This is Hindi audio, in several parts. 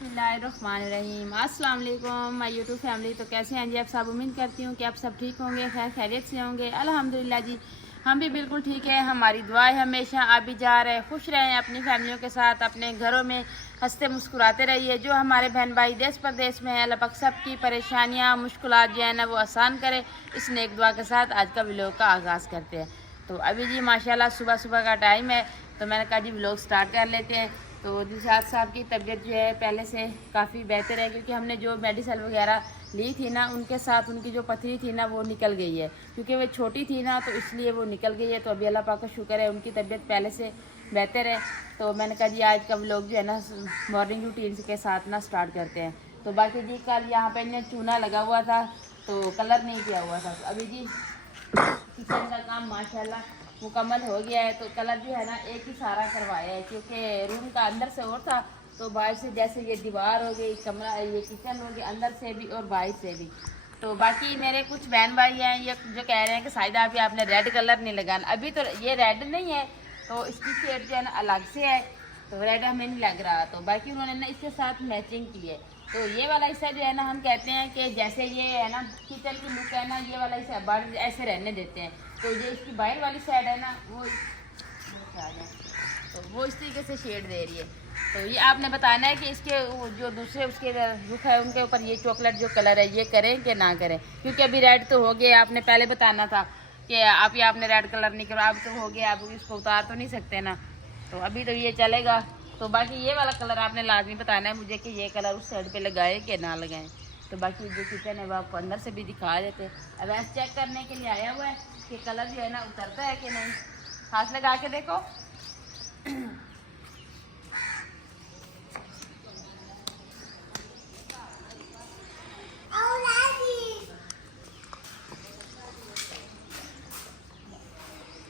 बिस्मिल्लाहिर्रहमानिर्रहीम। अस्सलाम वालेकुम माय यूट्यूब फैमिली। तो कैसे हैं जी आप सब? उम्मीद करती हूँ कि आप सब ठीक होंगे, खैर खैरियत से होंगे। अल्हम्दुलिल्लाह जी हम भी बिल्कुल ठीक है। हमारी दुआ है हमेशा आप भी जा रहे खुश रहें अपनी फैमिलियों के साथ, अपने घरों में हंसते मुस्कुराते रहिए। जो हमारे बहन भाई देश प्रदेश में है, अल्लाह पाक सब की परेशानियाँ मुश्किलात जो है ना वो आसान करे। इस नेक दुआ के साथ आज का व्लॉग का आगाज़ करते हैं। तो अभी जी माशाल्लाह सुबह सुबह का टाइम है, तो मैंने कहा जी व्लॉग स्टार्ट कर लेते हैं। तो दिलशाद साहब की तबीयत जो है पहले से काफ़ी बेहतर है, क्योंकि हमने जो मेडिसिन वगैरह ली थी ना उनके साथ उनकी जो पथरी थी ना वो निकल गई है, क्योंकि वो छोटी थी ना तो इसलिए वो निकल गई है। तो अभी अल्लाह पाक का शुक्र है उनकी तबीयत पहले से बेहतर है। तो मैंने कहा जी आज का व्लॉग जो है ना मॉर्निंग रूटीन के साथ ना स्टार्ट करते हैं। तो बाकी जी कल यहाँ पे इन्हें चूना लगा हुआ था तो कलर नहीं किया हुआ था। तो अभी जी किचन का काम माशाल्लाह मुकम्मल हो गया है। तो कलर जो है ना एक ही सारा करवाया है, क्योंकि रूम का अंदर से और था तो बाहर से जैसे ये दीवार हो गई, कमरा ये किचन हो गया अंदर से भी और बाहर से भी। तो बाकी मेरे कुछ बहन भाई हैं ये जो कह रहे हैं कि शायद अभी आपने रेड कलर नहीं लगाना। अभी तो ये रेड नहीं है, तो इसकी शेड जो है ना अलग से है, तो रेड हमें नहीं लग रहा। तो बाकी उन्होंने ना इसके साथ मैचिंग की है। तो ये वाला हिस्सा जो है ना हम कहते हैं कि जैसे ये है ना किचन की लुक है ना, ये वाला हिस्सा बाहर ऐसे रहने देते हैं। तो ये इसकी बाहर वाली साइड है ना वो तो वो इस तरीके से शेड दे रही है। तो ये आपने बताना है कि इसके जो दूसरे उसके रुख है उनके ऊपर ये चॉकलेट जो कलर है ये करें कि ना करें, क्योंकि अभी रेड तो हो गया। आपने पहले बताना था कि आप ये आपने रेड कलर नहीं करो, अब तो हो गया, आप इसको उतार तो नहीं सकते ना। तो अभी तो ये चलेगा। तो बाकी ये वाला कलर आपने लाजमी बताना है मुझे कि ये कलर उस साइड पे लगाए कि ना लगाएं। तो बाकी जो किचन है वो आपको अंदर से भी दिखा देते हैं। अब ऐसे चेक करने के लिए आया हुआ है कि कलर जो है ना उतरता है कि नहीं। हाथ लगा के देखो।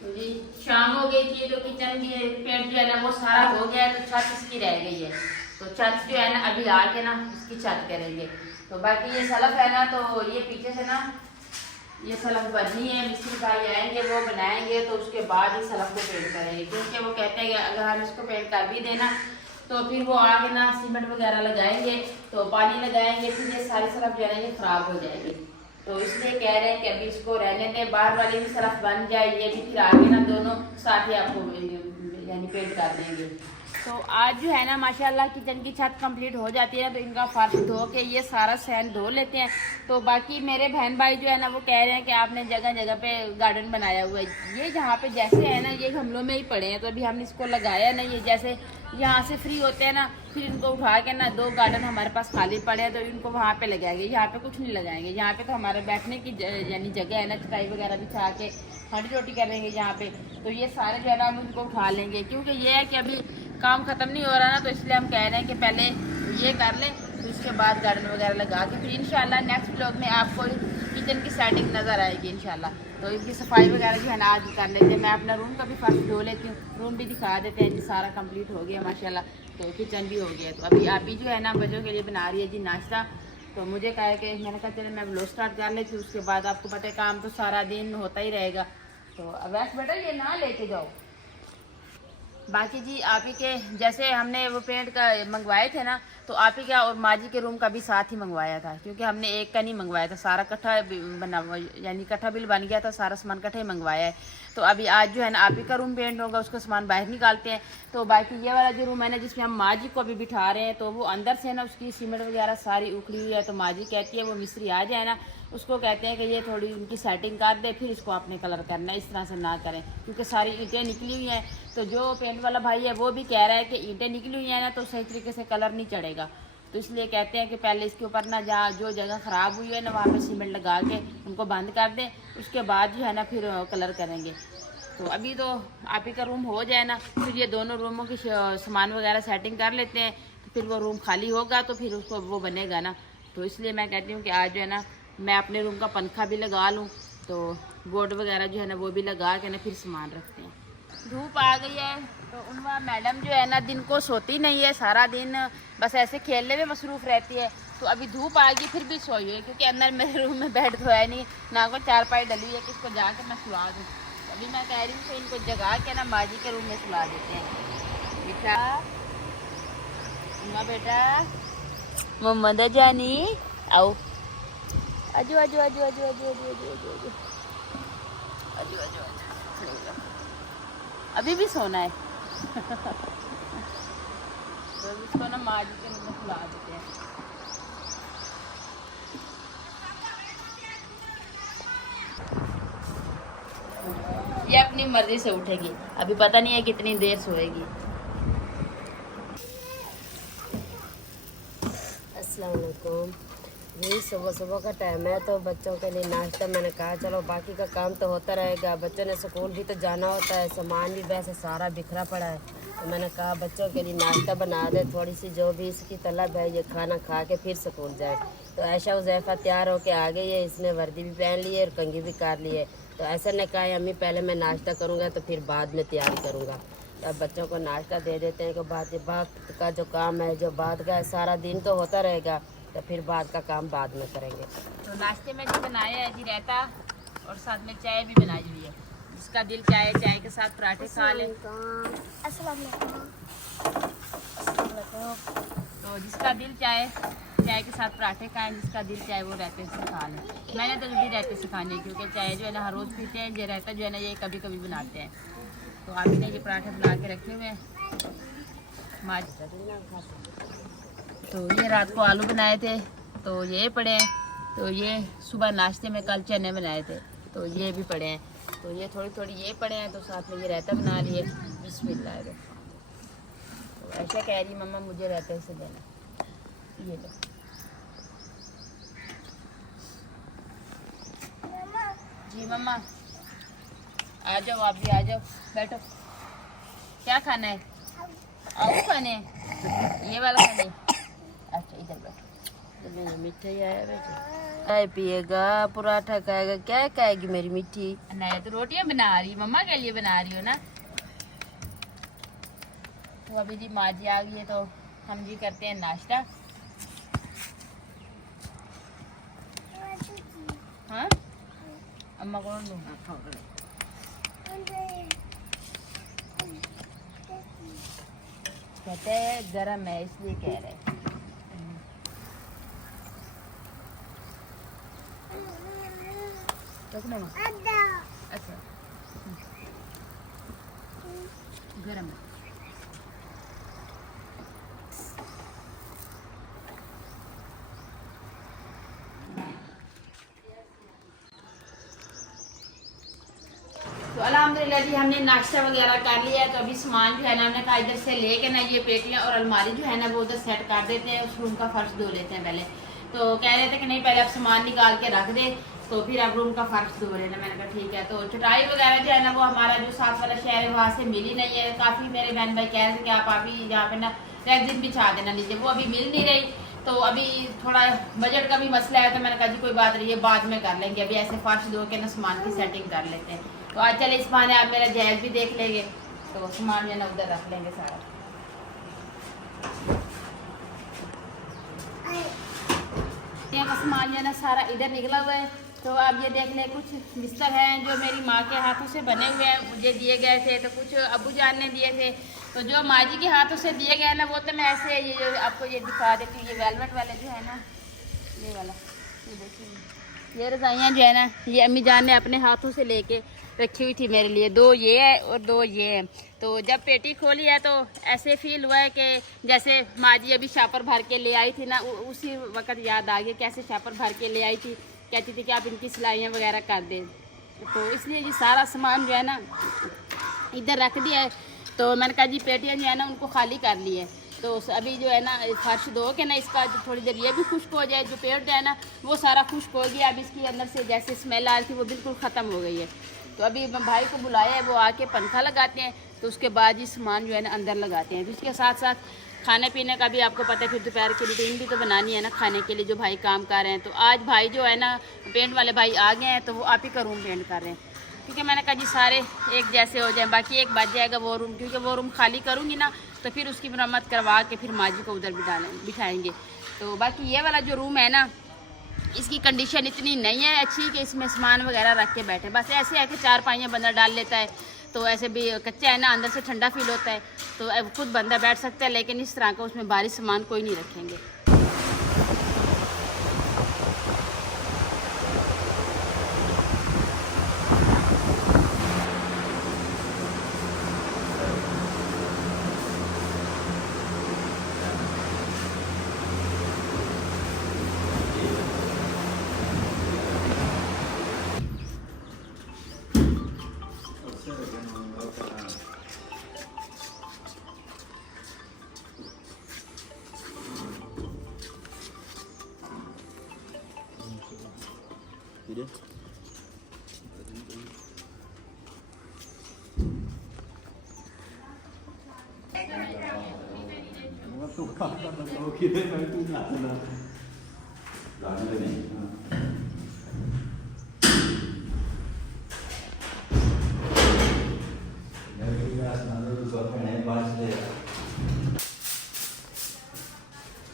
तो जी शाम हो गई थी तो किचन की पेंट जो है ना वो सारा हो गया है, तो छत इसकी रह गई है। तो छत जो है ना अभी आके ना इसकी छत करेंगे। तो बाकी ये सलफ है ना तो ये पीछे से ना ये सलफ बननी है, मिस्त्री भाई आएंगे वो बनाएंगे तो उसके बाद ही सलफ को पेंट करेंगे, क्योंकि वो कहते हैं कि अगर हम इसको पेंट कर भी देना तो फिर वो आगे ना सीमेंट वगैरह लगाएंगे तो पानी लगाएंगे, फिर ये सारी सलफ जो है ना ये खराब हो जाएगी। तो इसलिए कह रहे हैं कि अभी इसको रहने दें, बाहर वाली भी सलफ बन जाए, ये भी फिर आगे ना दोनों साथ ही आपको यानी पेंट कर देंगे। तो आज जो है ना माशाल्लाह किचन की छत कंप्लीट हो जाती है, तो इनका फर्श धो के ये सारा सैन धो लेते हैं। तो बाकी मेरे बहन भाई जो है ना वो कह रहे हैं कि आपने जगह जगह पे गार्डन बनाया हुआ है। ये जहाँ पे जैसे है ना ये गमलों में ही पड़े हैं, तो अभी हमने इसको लगाया नहीं है। जैसे यहाँ से फ्री होते हैं ना फिर इनको उठा के ना 2 गार्डन हमारे पास खाली पड़े हैं तो इनको वहाँ पे लगाएंगे, यहाँ पे कुछ नहीं लगाएंगे। यहाँ पे तो हमारे बैठने की यानी जगह है ना, चटाई वगैरह बिछा के हंडी रोटी करेंगे यहाँ पे। तो ये सारे जो है ना हम इनको उठा लेंगे, क्योंकि ये है कि अभी काम ख़त्म नहीं हो रहा ना, तो इसलिए हम कह रहे हैं कि पहले ये कर लें तो उसके बाद गार्डन वगैरह लगा के फिर इंशाल्लाह नेक्स्ट ब्लॉग में आपको किचन की सेटिंग नज़र आएगी इंशाल्लाह। तो इसकी सफाई वगैरह जो है ना आज कर लेते हैं। मैं अपना रूम का भी फर्स्ट धो लेती हूँ, रूम भी दिखा देते हैं जी। सारा कंप्लीट हो गया माशाल्लाह, तो किचन भी हो गया। तो अभी आप ही जो है ना बच्चों के लिए बना रही है जी नाश्ता। तो मुझे कहा कि मैंने कहा चले मैं व्लॉग स्टार्ट कर लेती हूँ, उसके बाद आपको पता है काम तो सारा दिन होता ही रहेगा। तो अब वैसे बेटा ये ना लेके जाओ। बाकी जी आप ही के जैसे हमने वो पेंट का मंगवाए थे ना, तो आप ही क्या और माजी के रूम का भी साथ ही मंगवाया था, क्योंकि हमने एक का नहीं मंगवाया था, सारा इकट्ठा बना यानी इकट्ठा बिल बन गया था, सारा सामान इकट्ठा ही मंगवाया है। तो अभी आज जो है ना आप ही का रूम पेंट होगा, उसका सामान बाहर निकालते हैं। तो बाकी ये वाला जो रूम है ना जिसमें हम माजी को अभी बिठा रहे हैं, तो वो अंदर से ना उसकी सीमेंट वगैरह सारी उखड़ी हुई है। तो माजी कहती है वो मिस्त्री आ जाए ना उसको कहते हैं कि ये थोड़ी उनकी सेटिंग कर दे, फिर इसको आपने कलर करना है, इस तरह से ना करें, क्योंकि सारी ईंटें निकली हुई हैं। तो जो पेंट वाला भाई है वो भी कह रहा है कि ईंटें निकली हुई हैं ना तो सही तरीके से कलर नहीं चढ़ेगा। तो इसलिए कहते हैं कि पहले इसके ऊपर ना जहाँ जो जगह ख़राब हुई है ना वहाँ पे सीमेंट लगा के उनको बंद कर दें, उसके बाद जो है ना फिर कलर करेंगे। तो अभी तो आप ही का रूम हो जाए ना फिर ये दोनों रूमों की सामान वगैरह सेटिंग कर लेते हैं, तो फिर वो रूम खाली होगा तो फिर उसको वो बनेगा ना। तो इसलिए मैं कहती हूँ कि आज जो है ना मैं अपने रूम का पंखा भी लगा लूँ, तो बोर्ड वगैरह जो है ना वो भी लगा के ना फिर सामान रखते हैं। धूप आ गई है तो उनवा मैडम जो है ना दिन को सोती नहीं है, सारा दिन बस ऐसे खेलने में मसरूफ़ रहती है। तो अभी धूप आ गई फिर भी सोई है, क्योंकि अंदर मेरे रूम में बेड तो है नहीं, ना कोई चारपाई डली है कि इसको जाके मैं सुला दूँ। तो अभी मैं कह रही हूँ कि इनको जगा के ना माजी के रूम में सुला देते हैं। बेटा बेटा मोहम्मद जानी आओ, आजो आजो आजो आजो आजो आजो आजो आजो आजो आजो आजो आजो। अभी भी सोना है। तो इसको ना माँ जी के अंदर खिला देते हैं। ये अपनी मर्जी से उठेगी, अभी पता नहीं है कितनी देर सोएगी। अस्सलाम वालेकुम। यही सुबह सुबह का टाइम है तो बच्चों के लिए नाश्ता मैंने कहा चलो बाकी का काम तो होता रहेगा, बच्चों ने स्कूल भी तो जाना होता है, सामान भी वैसे सारा बिखरा पड़ा है। तो मैंने कहा बच्चों के लिए नाश्ता बना दे, थोड़ी सी जो भी इसकी तलब है ये खाना खा के फिर स्कूल जाए। तो ऐशा उज़ैफ़ा तैयार होके आ गई है, इसने वर्दी भी पहन ली है और कंघी भी कर ली है। तो ऐसा ने कहा अम्मी पहले मैं नाश्ता करूँगा तो फिर बाद में तैयारी करूँगा। तो अब बच्चों को नाश्ता दे देते हैं कि बाद का जो काम है जो बाद का सारा दिन तो होता रहेगा, तो फिर बाद का काम बाद में करेंगे। तो नाश्ते में जो बनाया है जी रायता और साथ में चाय भी बनाई हुई है। जिसका दिल चाहे चाय के साथ पराठे खा ले। तो जिसका दिल चाहे चाय के साथ पराठे खाएं, जिसका दिल चाहे वो रायते से खा ले। मैंने तो भी रायते से खाने, क्योंकि चाय जो है ना हर रोज़ पीते हैं, ये रायता जो है ना ये कभी कभी बनाते हैं। तो आप ने ये पराठे बना के रखे हुए हैं। तो ये रात को आलू बनाए थे तो ये पड़े हैं। तो ये सुबह नाश्ते में कल चने बनाए थे तो ये भी पड़े हैं। तो ये थोड़ी थोड़ी ये पड़े हैं, तो साथ में ये रायता बना लिए। बिस्मिल्लाह। तो ऐसा कह रही मम्मा मुझे रायते से देना, ये लो। जी मम्मा आ जाओ, आप भी आ जाओ, बैठो। क्या खाना है? आओ खाने, ये वाला खाने। अच्छा इधर बैठो। मिठाई आया चाय पिएगा, पराठा खाएगा, क्या खाएगी मेरी मिठी? नहीं तो रोटियां बना रही, मम्मा के लिए बना रही हो ना। तो अभी जी माँ जी आ गई है तो हम जी करते हैं नाश्ता। हाँ अम्मा कौन लूँ? कहते हैं गरम है इसलिए कह रहे हैं। अच्छा गरम है। तो अल्हम्दुलिल्लाह जी हमने नाश्ता वगैरह कर लिया। तो अभी सामान जो है ना हमने कहा इधर से लेके ना ये पेटियां और अलमारी जो है ना वो उधर सेट कर देते हैं, उस रूम का फर्श धो लेते हैं पहले। तो कह रहे थे कि नहीं पहले आप सामान निकाल के रख दे तो फिर आप रूम का फर्श धो लेना। मैंने कहा ठीक है। तो चटाई वगैरह जो है ना वो हमारा जो साथ वाला शहर है वहाँ से मिली नहीं है। काफ़ी मेरे बहन भाई कह रहे थे कि आप अभी यहाँ पे ना रेगजिन बिछा देना नीचे, वो अभी मिल नहीं रही। तो अभी थोड़ा बजट का भी मसला है, तो मैंने कहा जी कोई बात नहीं है बाद में कर लेंगे, अभी ऐसे फर्श धो के ना सामान की सेटिंग कर लेते हैं। तो आज चले इस बहाने आप मेरा जायज़ भी देख लेंगे, तो सामान जो है ना उधर रख लेंगे सारा। यहाँ का सामान जो है ना सारा इधर निकला हुआ है। तो आप ये देख लें, कुछ बिस्तर हैं जो मेरी माँ के हाथों से बने हुए हैं, मुझे दिए गए थे। तो कुछ अबू जान ने दिए थे। तो जो माँ जी के हाथों से दिए गए ना वो तो मैं ऐसे ये जो आपको ये दिखा देती हूँ। ये वेलवेट वाले जो है ना, ये वाला, ये देखिए, ये रज़ाइयाँ जो है ना ये अम्मी जान ने अपने हाथों से लेके रखी हुई थी मेरे लिए। 2 ये है और 2 ये है। तो जब पेटी खोली है तो ऐसे फील हुआ है कि जैसे माँ जी अभी शापर भर के ले आई थी ना, उसी वक्त याद आ गया कैसे शापर भर के ले आई थी। कहती थी कि आप इनकी सिलाइयाँ वगैरह कर दें। तो इसलिए ये सारा सामान जो है ना इधर रख दिया है। तो मैंने कहा जी पेटियाँ जो है ना उनको खाली कर ली है। तो अभी जो है ना फर्श धो के ना इसका जो थोड़ी देर ये भी खुश्क हो जाए, जो पेट जो है ना वो सारा खुश्क हो गया। अब इसके अंदर से जैसे स्मेल आ रही थी वो बिल्कुल ख़त्म हो गई है। तो अभी मैं भाई को बुलाया है, वो आके पंखा लगाते हैं। तो उसके बाद ये सामान जो है ना अंदर लगाते हैं। तो इसके साथ साथ खाने पीने का भी आपको पता है, फिर दोपहर की रूटीन भी तो बनानी है ना खाने के लिए, जो भाई काम कर रहे हैं। तो आज भाई जो है ना पेंट वाले भाई आ गए हैं, तो वो आप ही का रूम पेंट कर रहे हैं। क्योंकि मैंने कहा जी सारे एक जैसे हो जाए, बाकी एक बच जाएगा वो रूम, क्योंकि वो रूम खाली करूँगी ना तो फिर उसकी मरम्मत करवा के फिर माँ जी को उधर बिठाएंगे। तो बाकी ये वाला जो रूम है ना इसकी कंडीशन इतनी नहीं है अच्छी कि इसमें सामान वगैरह रख के बैठे। बस ऐसे है कि 4 पाइयाँ बंदा डाल लेता है, तो ऐसे भी कच्चा है ना, अंदर से ठंडा फील होता है। तो खुद बंदा बैठ सकता है, लेकिन इस तरह का उसमें भारी सामान कोई नहीं रखेंगे।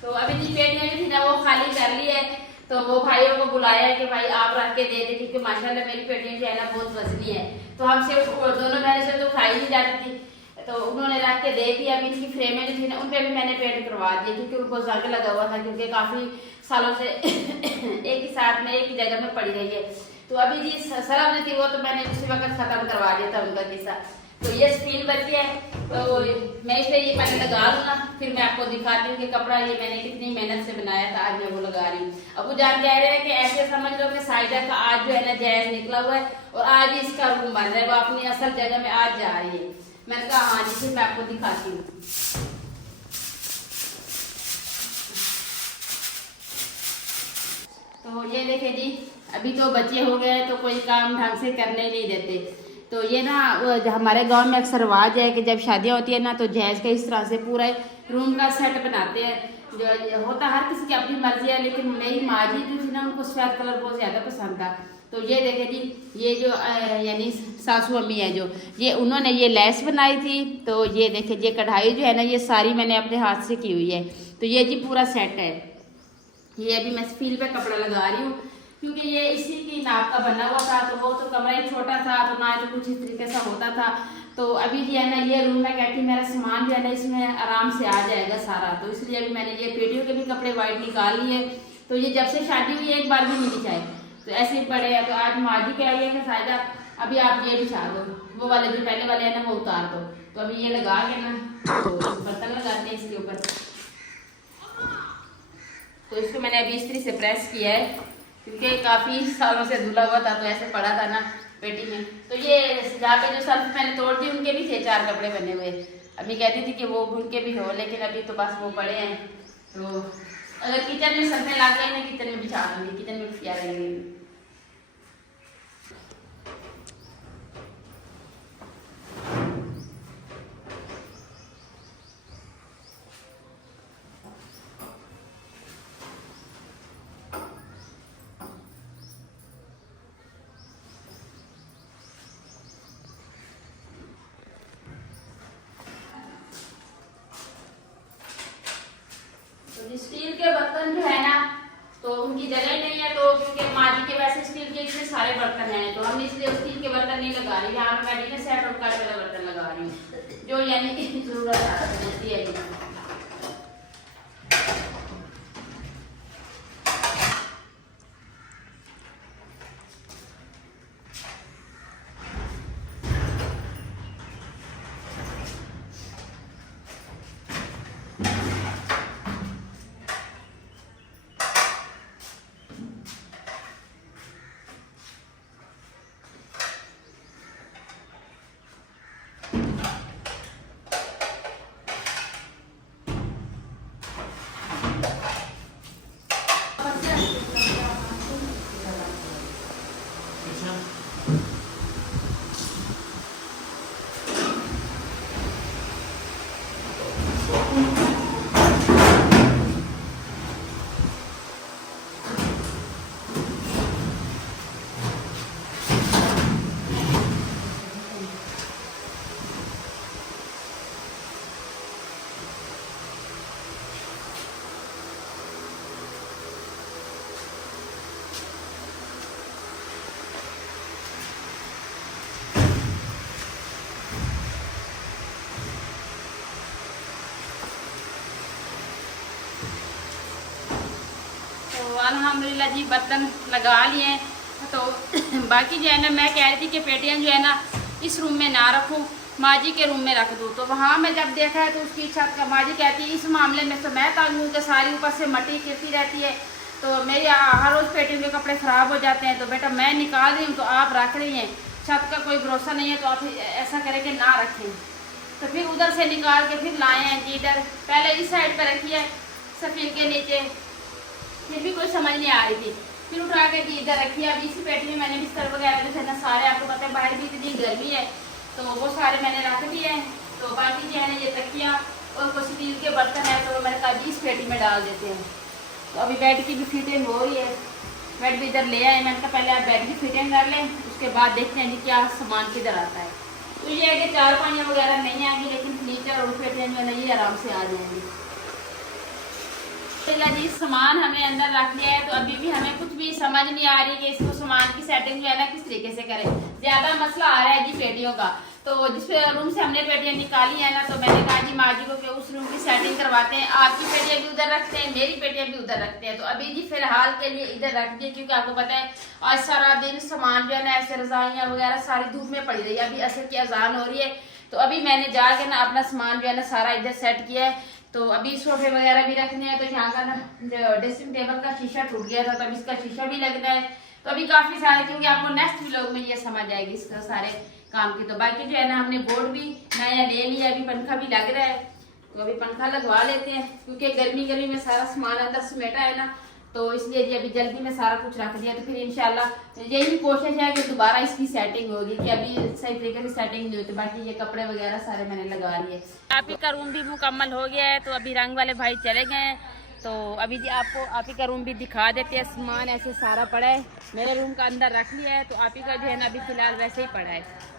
तो अभी जी पेटियां जो थी ना वो खाली कर ली है, तो वो भाइयों को बुलाया है कि भाई आप रख के दे दे, क्योंकि माशाल्लाह मेरी पेटियां जो है ना बहुत वजनी है, तो हमसे दोनों बहनों से तो खाई नहीं जाती थी, तो उन्होंने रख के दे दी। अभी इनकी फ्रेमें जो थी ना उन पर भी मैंने पेंट करवा दिया, क्योंकि उनको जंग लगा हुआ था, क्योंकि काफ़ी सालों से एक ही साथ में एक ही जगह में पड़ी रही है। तो अभी जी सरब जो थी वो तो मैंने उसी वक्त ख़त्म करवा दिया था उनका किस्सा। तो ये स्पिन बची है, तो मैं इसलिए ये पहले लगा लूँ ना, फिर मैं आपको दिखाती हूँ कि कपड़ा ये मैंने कितनी मेहनत से बनाया था, आज मैं वो लगा रही हूँ। अबू जान कह रहे हैं कि ऐसे समझ लो कि साइडा का आज जो है ना जायज निकला हुआ है और आज ही इसका रूम बन रहा है, वो अपनी असल जगह में आज जा रही है। मैंने कहा हाँ जी, फिर मैं आपको दिखाती हूँ। तो ये देखे जी, अभी तो बच्चे हो गए तो कोई काम ढंग से करने नहीं देते। तो ये ना हमारे गांव में अक्सर रिवाज है कि जब शादियां होती है ना तो जहेज का इस तरह से पूरा रूम का सेट बनाते हैं। जो होता हर किसी की अपनी मर्जी है, लेकिन मेरी माँ जी जो थी ना उनको सफेद कलर बहुत ज़्यादा पसंद था। तो ये देखे जी, ये जो यानी सासू अम्मी है जो, ये उन्होंने ये लेस बनाई थी। तो ये देखे, ये कढ़ाई जो है ना ये सारी मैंने अपने हाथ से की हुई है। तो ये जी पूरा सेट है। ये अभी मैं फील पे कपड़ा लगा रही हूँ, क्योंकि ये इसी की नाप का बना हुआ था, तो वो तो कमरा ही छोटा था, तो ना तो कुछ इस तरीके से होता था। तो अभी जो है ना ये रूम में कहती मेरा सामान जो है ना इसमें आराम से आ जाएगा सारा, तो इसलिए अभी मैंने ये पेटियों के भी कपड़े वाइट निकाल लिए। तो ये जब से शादी हुई एक बार भी नहीं बिछाए, तो ऐसे ही पड़े हैं। तो आज माँ जी कह रही है कि सायदा अभी आप ये बिछा दो, वो वाले जो पहले वाले है ना वो उतार दो। तो अभी ये लगा के ना तो बर्तन लगाते हैं इसके ऊपर। तो इसको मैंने अभी इस्त्री से प्रेस किया है, क्योंकि काफ़ी सालों से धुला हुआ था, तो ऐसे पड़ा था ना पेटी में। तो ये जहाँ पे जो सर्फ मैंने तोड़ दी उनके भी थे 4 कपड़े बने हुए। अभी कहती थी कि वो उनके भी हो, लेकिन अभी तो बस वो पड़े हैं। तो अगर किचन में सर्फें लग गई ना, किचन में बिछा दूँगी, किचन में क्या रहेंगे। स्टील के बर्तन जो है ना तो उनकी जगह नहीं है, तो क्योंकि माँ जी के वैसे स्टील के इतने सारे बर्तन हैं, तो हम इसलिए स्टील के बर्तन नहीं लगा रही। यहाँ मैं डिनर सेट और काट वाला बर्तन लगा रही हूँ, जो यानी जरूरत होती है। अल्हम्दुलिल्लाह जी बर्तन लगा लिए हैं। तो बाकी जो है ना मैं कह रही थी कि पेटियाँ जो है ना इस रूम में ना रखूँ, माँ जी के रूम में रख दूँ। तो वहाँ मैं जब देखा है तो उसकी छत का माँ जी कहती है इस मामले में तो मैं तंग हूँ कि सारी ऊपर से मट्टी गिरती रहती है, तो मेरी हर रोज़ पेटियों के कपड़े ख़राब हो जाते हैं। तो बेटा मैं निकाल रही हूँ तो आप रख रही हैं, छत का कोई भरोसा नहीं है, तो आप ऐसा करें कि ना रखें। तो फिर उधर से निकाल के फिर लाए हैं जी इधर, पहले इस साइड पर रखी है सफ़ील के नीचे, फिर भी कोई समझ नहीं आ रही थी, फिर उठा के जी इधर रखी है। अभी इसी पेटी में मैंने बिस्तर वगैरह जो है ना सारे, आपको पता है बाहर भी इतनी गर्मी है, तो वो सारे मैंने रख दिए हैं। तो बाकी जो है ना ये तकियाँ और कुछ स्टील के बर्तन है तो मैंने कहा जी इस पेटी में डाल देते हैं। तो अभी बेड की भी फिटिंग हो रही है, बेड भी इधर ले आए। मैंने कहा पहले आप बेड की फिटिंग कर लें, उसके बाद देखते हैं जी क्या सामान किधर आता है। तो ये है कि चारपाइयाँ वगैरह नहीं आएंगी, लेकिन फर्नीचर और पेटियाँ जो है ना ये आराम से आ जाएंगी। जी सामान हमने अंदर रख लिया है, तो अभी भी हमें कुछ भी समझ नहीं आ रही कि इसको सामान की सेटिंग जो है ना किस तरीके से करें। ज्यादा मसला आ रहा है जी पेटियों का। तो जिस रूम से हमने पेटियां निकाली है ना, तो मैंने कहा जी माजी को कि उस रूम की सेटिंग करवाते हैं, आपकी पेटियां भी उधर रखते हैं, मेरी पेटियां भी उधर रखते हैं। तो अभी जी फिलहाल के लिए इधर रख दिए, क्योंकि आपको पता है आज सारा दिन सामान जो है ना ऐसे रजाइयाँ वगैरह सारी धूप में पड़ी रही है। अभी असर की अजान हो रही है, तो अभी मैंने जाके ना अपना सामान जो है ना सारा इधर सेट किया है। तो अभी सोफे वगैरह भी रखने हैं। तो यहाँ का ना ड्रेसिंग टेबल का शीशा टूट गया था, तो अभी इसका शीशा भी लगना है। तो अभी काफी सारे, क्योंकि आपको नेक्स्ट व्लॉग में ये समझ आएगी इसका सारे काम की। तो बाकी जो है ना हमने बोर्ड भी नया ले लिया, अभी पंखा भी लग रहा है, तो अभी पंखा लगवा लेते हैं, क्योंकि गर्मी में सारा सामान अंदर समेटा है ना, तो इसलिए जी अभी जल्दी में सारा कुछ रख दिया। तो फिर इंशाल्लाह यही कोशिश है कि दोबारा इसकी सेटिंग होगी, कि अभी सही तरीके से सेटिंग नहीं हुई। तो बाकी ये कपड़े वगैरह सारे मैंने लगा लिए। आप ही का रूम भी मुकम्मल हो गया है, तो अभी रंग वाले भाई चले गए हैं। तो अभी जी आपको आप ही का रूम भी दिखा देते हैं। सामान ऐसे सारा पड़ा है, मेरे रूम का अंदर रख लिया है, तो आप ही का जो है ना अभी फिलहाल वैसे ही पड़ा है।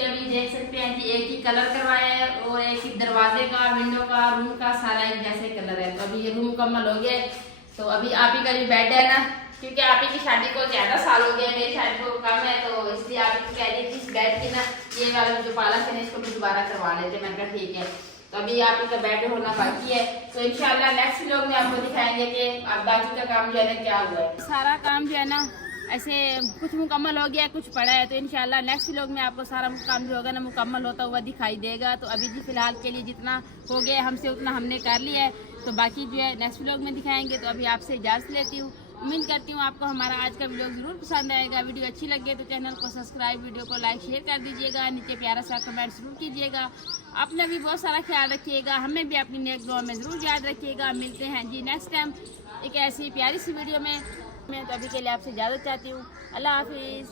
अभी देख सकते हैं कि एक ही कलर करवाया है, और एक ही दरवाजे का, विंडो का, रूम का सारा एक जैसे कलर है। तो अभी ये रूम मुकम्मल हो गया है। तो अभी आप ही का जो बेड है ना, क्योंकि आप ही की शादी को ज्यादा साल हो गया, मेरी शादी को कम है, तो इसलिए आप ही कह रही थी इस बेड की ना ये वाला जो पालक है इसको भी दोबारा करवा लेते। मैंने कहा ठीक है। तो अभी आप ही का बेड होना बाकी है, तो इंशाल्लाह नेक्स्ट व्लॉग में आपको दिखाएंगे कि अब बाकी का काम जो है ना क्या हुआ है। सारा काम जो है ना ऐसे कुछ मुकम्मल हो गया है, कुछ पड़ा है। तो इंशाल्लाह नेक्स्ट व्लॉग में आपको सारा काम जो होगा ना मुकम्मल होता हुआ दिखाई देगा। तो अभी जी फिलहाल के लिए जितना हो गया हमसे उतना हमने कर लिया है, तो बाकी जो है नेक्स्ट व्लॉग में दिखाएंगे। तो अभी आपसे इजाज़त लेती हूँ। उम्मीद करती हूँ आपको हमारा आज का वीडियो जरूर पसंद आएगा। वीडियो अच्छी लगे तो चैनल को सब्सक्राइब, वीडियो को लाइक शेयर कर दीजिएगा, नीचे प्यारा सा कमेंट जरूर कीजिएगा। अपना भी बहुत सारा ख्याल रखिएगा, हमें भी अपनी नेक दुआ में ज़रूर याद रखिएगा। मिलते हैं जी नेक्स्ट टाइम एक ऐसी प्यारी सी वीडियो में। मैं तो अभी के लिए आपसे इजाज़त चाहती हूँ। अल्लाह हाफिज़।